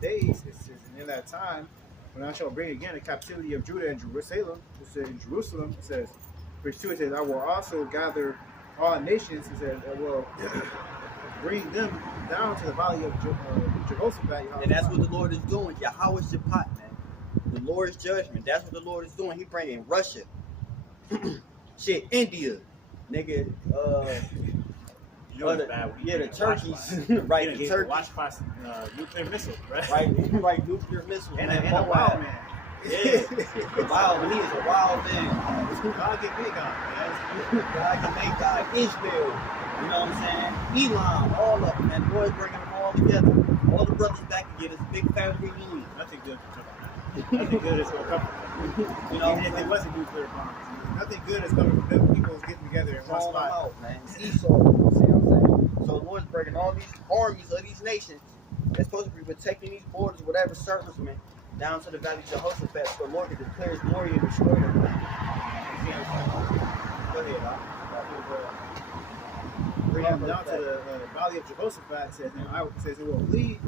days, it says, and in that time, when I shall bring again the captivity of Judah and Jerusalem, it says, in Jerusalem, it says, verse 2, it says, I will also gather all nations, it says, I will bring them down to the valley of Jehoshaphat. And that's what the Lord is doing. Yahweh Shabbat, man. The Lord's judgment. That's what the Lord is doing. He bringing Russia. Shit, India. Nigga, the turkeys. Right, the turkeys. Watch by nuclear missiles, right? Right, nuclear missiles. And a wild man. Yeah, wild, he is a wild man. God can make God, man. God can make God Ishmael. You know what I'm saying? Elon, all of them, man. The Lord's bringing them all together. All the brothers back again. It's a big family reunion. Nothing good can come from that. Nothing good is going to come from that. You know, even if it wasn't nuclear bombs, nothing good is coming from them people getting together in one spot. Out, man. Esau, see what I'm saying? So the Lord's breaking all these armies of these nations that's supposed to be protecting these borders, whatever servicemen, down to the valley of Jehoshaphat, so the Lord can declare his glory and destroy them. You see what I'm saying? Go ahead, bring them down to the valley of Jehoshaphat, says, and I says, it will lead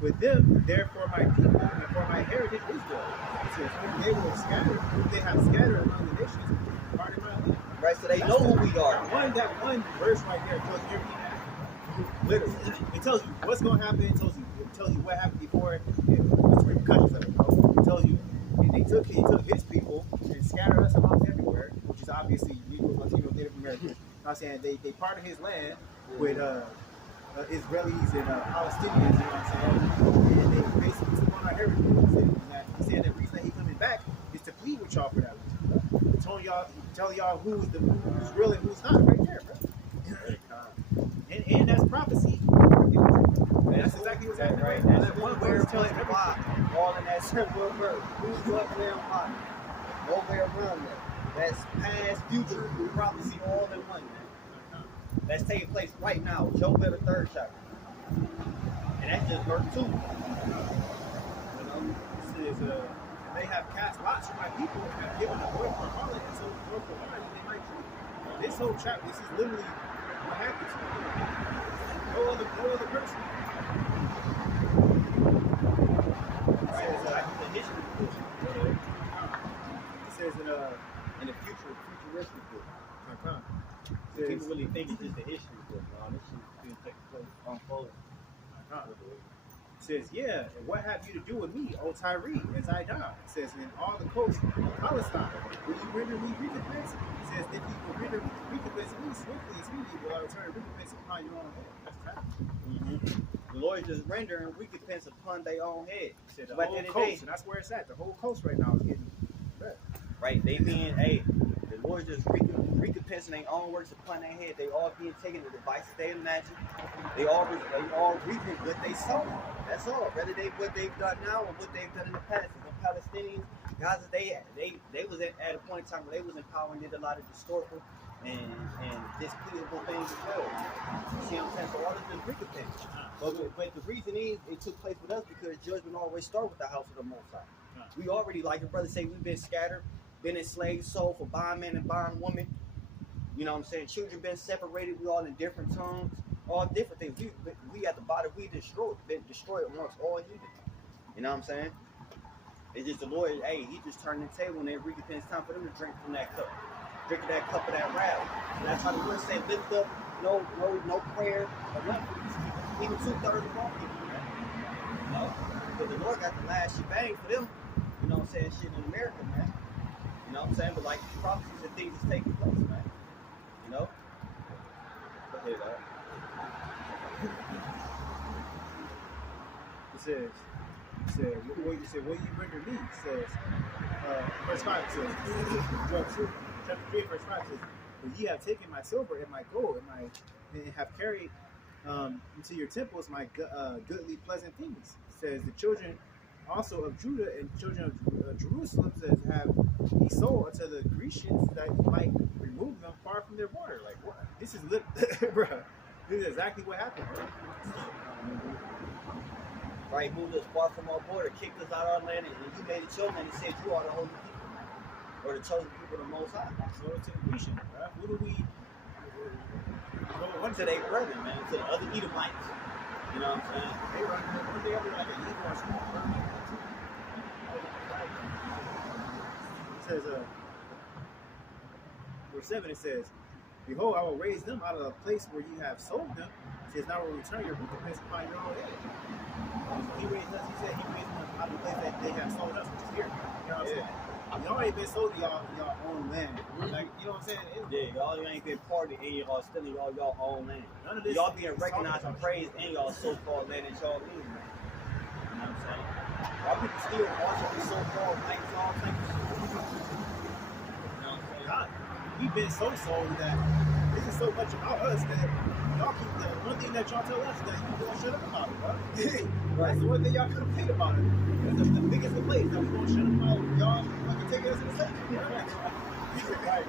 with them, therefore my people and for my heritage Israel. It says, whom they will scatter, whom they have scattered among the nations, part of my land. Right, so they know who we are. That one verse right there tells you everything that happened. Literally. It tells you what's going to happen. It tells you what happened before and what's the repercussions of it. It tells you he took his people and scattered us amongst everywhere, which is obviously Negroes, Latinos, Native Americans. I'm saying they parted his land with Israelis and Palestinians, you know what I'm saying? And they basically took on our heritage. He said the reason that he's coming back is to plead with y'all for that reason. Tell y'all who's real and who's not right there, bro. And that's prophecy. That's exactly what's happening right now. That's one verse telling why. All in that simple verse. Who's what them why? No way around that. That's past, future, prophecy, all in one, man. That's taking place right now. Job the 3rd chapter. And that's just verse 2. You know, this is they have cast lots for my people and have given a voice for harlot, and so the Lord provided they might treat. This whole chapter, this is literally what happens. No other person. It says in the futuristic book. People really think it's just a history book, man. This shit still takes place unfolding. It says, yeah, and what have you to do with me, O Tyre, as I die? It says, in all the coasts of Palestine, will you render me recompense? It says, if you will render recompense me swiftly and speedily, will I return recompense upon your own head. That's true. The Lord is just rendering recompense upon their own head. He said, the whole coast, and that's where it's at. The whole coast right now is getting red. Right, they being, the Lord just recompensing their own works upon their head. They all being taken the devices they imagine. They all reaping what they sow. That's all. Whether what they've done now or what they've done in the past. The Palestinians, Gaza, they was at a point in time where they was in power and did a lot of distortion and displeasable things as well. You see what I'm saying? So all this is recompense. But the reason is it took place with us because judgment always starts with the house of the Most High. We already, like your brother say, we've been scattered, been enslaved, sold for bondmen and bondwomen. You know what I'm saying? Children been separated. We all in different tongues, all different things. We at the bottom, been destroyed amongst all humans. You know what I'm saying? It's just the Lord, he just turned the table and every recompense time for them to drink from that cup. Drinking that cup of that wrath. And that's how the Lord said, lift up, no prayer, or nothing for these people. Even 2/3 of all people, man. You know? But the Lord got the last shebang for them. You know what I'm saying? Shit in America, man. You know what I'm saying? But like prophecies and things is taking place, man. You know? Go ahead, dog. It says, will you render me? It says, verse 5 says, chapter 3, verse 5 says, but ye have taken my silver and my gold and have carried into your temples my goodly pleasant things. It says, the children also of Judah and children of Jerusalem says, have ye sold unto the Grecians that you might remove them far from their border. Like, what? This is bro. This is exactly what happened, bro. Right, moved us far from our border, kicked us out of our land, and you made it your land and said you are the holy people, or the chosen people of the Most High. So to the Grecians, bro. Who do we? To their brethren, man, to the other Edomites. You know what I'm saying? They run one day over like an evil or something. It says, verse 7, it says, behold, I will raise them out of the place where you have sold them. It says, now will return your recompense upon your own head. He raised us, he said he raised them out of the place that they have sold us, which is here. You know what I'm saying? Y'all ain't been sold to y'all own land. Like, you know what I'm saying? Y'all ain't been parted and y'all still in y'all own land. None of this y'all being recognized and praised in y'all so-called land that y'all live, man. You know what I'm saying? Y'all people still watching these so-called lands and all types of shit. You know what I'm saying? God, we've been so sold that this is so much about us that y'all keep the one thing that y'all tell us that you don't shut up about it, bro. That's the one thing y'all complain about it. That's the biggest complaint that we don't shut up about y'all fucking taking us in the section. Right.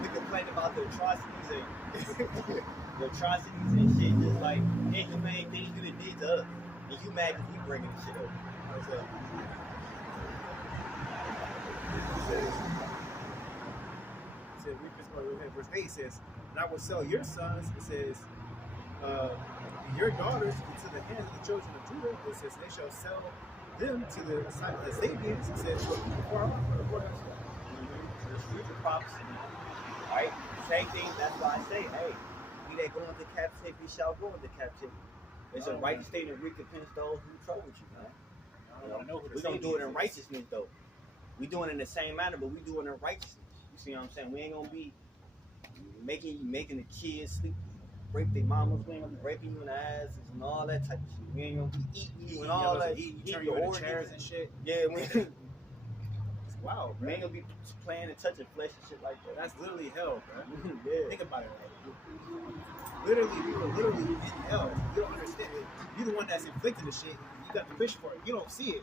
We complain about the atrocities and shit, just like inhumane things you done did to us. And you mad because we bringing the shit over. What's up? Verse 8 says, and I will sell your sons, it says, your daughters into the hands of the children of Judah. It says, they shall sell them to the Sabians. It says, There's future prophecy. Right? Same thing, that's why I say, hey, he that go into captivity shall go into captivity. It's a right state and recompense those who trouble you, man. We don't do it in righteousness, though. We doing it in the same manner, but we do it in righteousness. You see what I'm saying? We ain't gonna be making the kids sleep, rape their mamas. We ain't gonna be raping you in the asses and all that type of shit. We ain't gonna be eating you and all that. You turn you into chairs and shit. Yeah, it's wow, we ain't gonna be playing and touching flesh and shit like that. That's literally hell, bro. Yeah. Think about it. Like, literally, we were literally in hell. You don't understand it. You're the one that's inflicting the shit. You got the fish for it. You don't see it.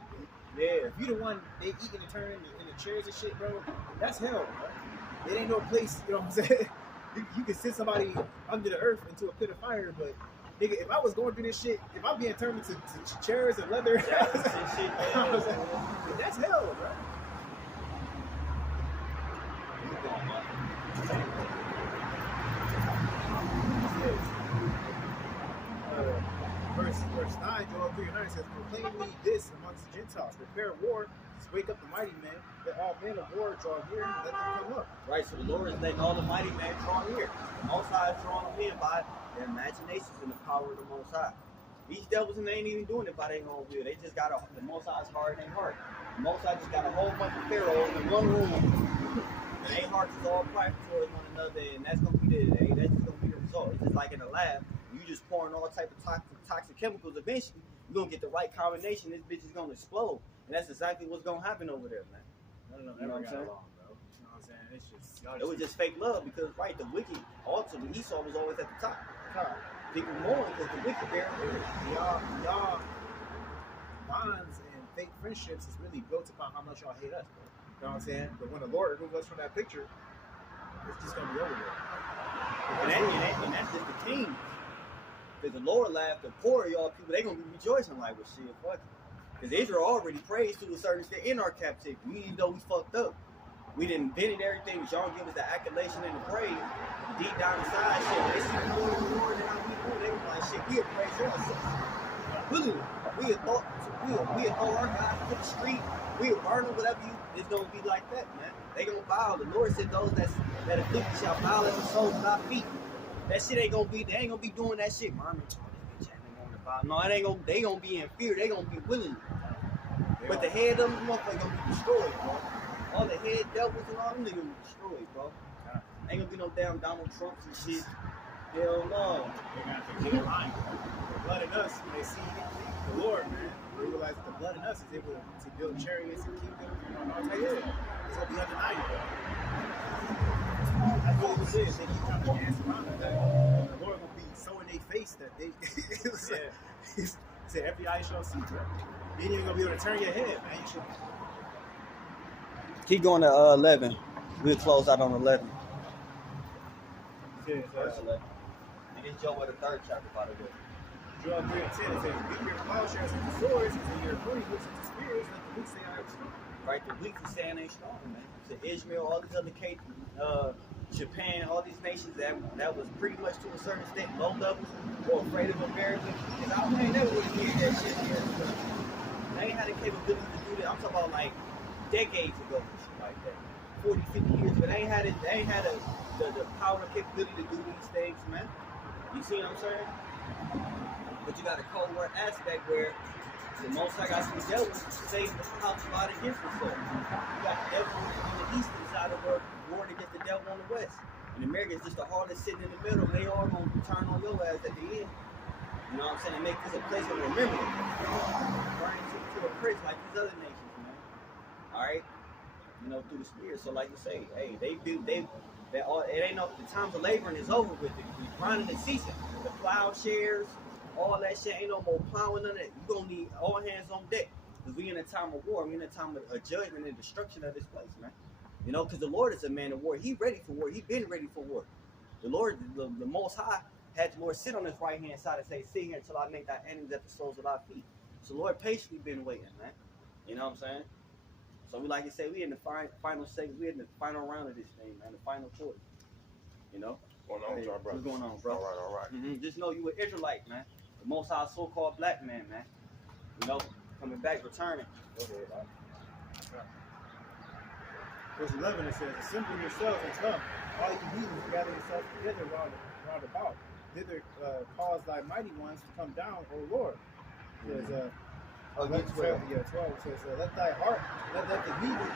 Yeah. If you the one they eating and turning in the chairs and shit, bro, that's hell, bro. It ain't no place, you know what I'm saying? You can send somebody under the earth into a pit of fire, but nigga, if I was going through this shit, if I'm being turned into chairs and leather, that's hell, bro. Verse 9, Joel 3:9 says, proclaim me this amongst the Gentiles, prepare war, wake up the mighty men, let all men of war draw near, let them come up. Right, so the Lord is letting all the mighty men draw near. The Most High is drawing them in by their imaginations and the power of the Most High. These devils, and they ain't even doing it by their own will. They just got the Most High's heart in their heart. The Most High just got a whole bunch of pharaohs in one room. And their hearts is all private towards one another, and that's gonna be that's just gonna be the result. It's just like in a lab, you just pouring all type of toxic chemicals. Eventually, you're gonna get the right combination. This bitch is gonna explode, and that's exactly what's gonna happen over there, man. You know what I'm saying? Bro. You know what I'm saying? It's just it was just fake love because the wicked ultimately Esau was always at the top. People mourn because the wicked bear fruit. Y'all bonds and fake friendships is really built upon how much y'all hate us, bro. You know what I'm saying? But when the Lord removes us from that picture, it's just gonna be over there. And that's just the king. Because the Lord laughed, the poor y'all people, they gonna be rejoicing like, well, shit, fuck it. Because Israel already praised to a certain extent in our captivity. We didn't know we fucked up. We didn't invented everything. Y'all give us the accolation and the praise. Deep down inside, shit, when they see the glory of the Lord and how we do, they were like, shit, we'll praise ourselves. We had thought our God to the street, we'll burn them, whatever it's gonna be like that, man. They gonna bow. The Lord said those that afflict you shall bow at the soles of our feet. That shit ain't gonna be, they ain't gonna be doing that shit, murmuring. No, it ain't gonna, they gonna be in fear, they gonna be willing. But the head of them motherfuckers gonna be destroyed, bro. All the head devils and all them niggas gonna be destroyed, bro. Ain't gonna be no damn Donald Trumps and shit. Hell no. They're gonna have to get in line. The blood in us, when they see the Lord, man, they realize that the blood in us is able to build chariots and kingdoms and all types of shit. It's gonna be undeniable. That's what it is. They keep trying to dance around it. The Lord will be so in their face that they he said every eye shall see, bro. You ain't even gonna be able to turn your head, man. You should keep going to 11. We'll close out on 11. Yeah, Verse 11. And it's Joel the 3rd chapter, by the way. Joel 3:10 it says, beat your plowshares into swords, and your pruning hooks into spears, let the weak say I am strong. Right, the weak is saying ain't strong, man. So Ishmael, all these other Japan, all these nations that was pretty much to a certain extent low levels or afraid of America. Because I ain't never really hear that shit here. They ain't had the capability to do that. I'm talking about like decades ago and shit like that. 40, 50 years, but they ain't had the power and capability to do these things, man. You see what I'm saying? But you got a Cold War aspect where the most I got some devils Satan the house fight against himself. You got the devil on the eastern side of the world warring against the devil on the west. And America is just the hardest sitting in the middle. They all gonna turn on your ass at the end. You know what I'm saying? And make this a place of remembrance. Burn it to a prison like these other nations, man. Alright? You know, through the spirit. So like you say, hey, it ain't no the times of laboring is over with. The grinding is ceasing. The plowshares, all that shit, ain't no more plowing, none of that. You gonna need all hands on deck. Because we in a time of war. We in a time of judgment and destruction of this place, man. You know, because the Lord is a man of war. He ready for war. He been ready for war. The Lord, the Most High, had the Lord sit on his right hand side and say, sit here until I make thy enemies at the soles of thy feet. So the Lord patiently been waiting, man. You know what I'm saying? So we like to say, we in the final segment, we in the final round of this thing, man, the final quarter. You know? What's going on with y'all, brother? What's going on, bro? All right. Mm-hmm. Just know you an Israelite, man. The Most High so-called black man, man. You know, coming back, returning. Go ahead, dog. Verse 11, it says, assemble yourselves and come, all you heathens, gather yourselves together round about. Thither cause thy mighty ones to come down, O Lord. It says, 12. It says, let thy heart, let the heathen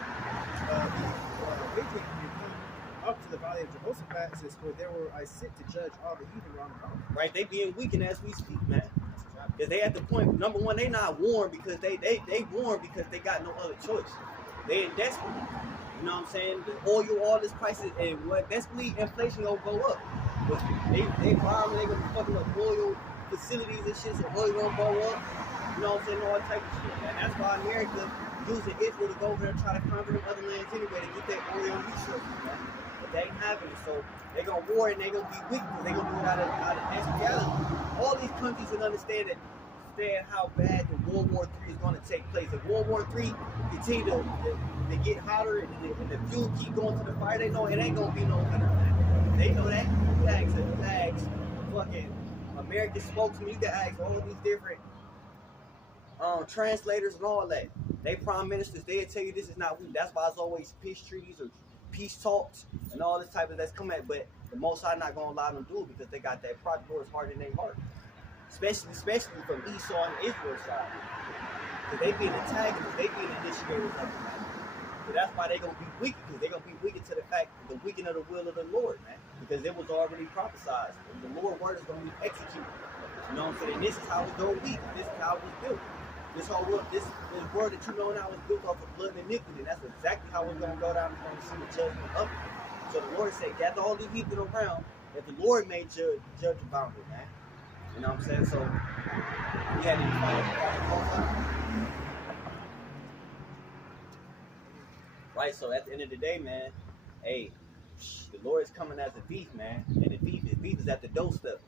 be wicked when you come up to the valley of Jehoshaphat. It says, for there will I sit to judge all the heathen round about. Right, they being weakened as we speak, man. Because they at the point, number one, they not warned because they warned because they got no other choice. They in desperate. You know what I'm saying? The oil, all this prices, and what desperately inflation gonna go up. But they gonna be fucking up oil facilities and shit, so oil gonna go up. You know what I'm saying? All type of shit. And that's why America using Israel to go over there and try to conquer them other lands anyway to get their oil and resources, man. But they ain't having it, so they gonna war and they gonna be weak because they gonna do it out of reality. All these countries will understand how bad the World War III is going to take place. If World War III continue to get hotter and the fuel keep going to the fire, they know it ain't going to be no winter. They know that. You can ask fucking American spokesmen, you can ask all these different translators and all that. They prime ministers, they'll tell you this is not we. That's why it's always peace treaties or peace talks and all this type of that's coming at. But the Most High not going to allow them to do it because they got that project Lord's heart in their heart. Especially from Esau and Israel's side. Because they being antagonists, they being initiators of it, man. So that's why they're going to be weak, because they're going to be weakened to the fact, the weakening of the will of the Lord, man. Because it was already prophesied. And the Lord's word is going to be executed. You know what I'm saying? This is how it's going to be. This is how it was built. This whole world, this world that you know now is built off of blood and iniquity. And that's exactly how it's going to go down. We're going to see the judgment of it. So the Lord said, gather all these heathen around, that the Lord may judge the boundary, man. You know what I'm saying? So, we had any final right, so at the end of the day, man, hey, the Lord is coming as a thief, man. And the thief is at the doorstep.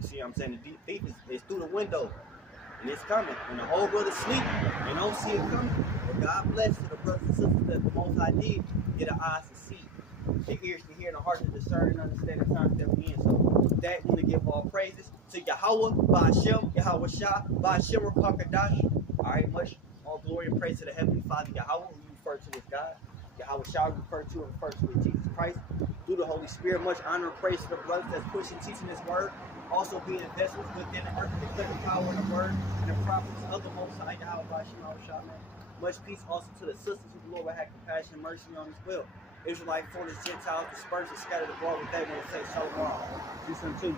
You see what I'm saying? The thief is through the window. And it's coming. And the whole world is sleeping. They don't see it coming. But God bless to the brothers and sisters that the Most High did get the eyes to see, the ears to hear, and the heart to discern and understand the times that we in. So with that, we want to give all praises to Yahweh, Ba'ashem, Yahweh Shah, Ba'ashem, Rakakadash. All right, much all glory and praise to the Heavenly Father, Yahweh, who you refer to as God. Yahweh Shah, refer to as Jesus Christ. Through the Holy Spirit, much honor and praise to the brothers that's pushing, teaching His word. Also being vessels within the earth to declare the power and the word and the prophets of the Most High, Yahweh Ba'ashem, Yahweh Shah, man. Much peace also to the sisters who the Lord will have compassion and mercy on as well. Israelite, foreigners, Gentiles, dispersed and scattered abroad. With that, we want to say shalom. Do something too.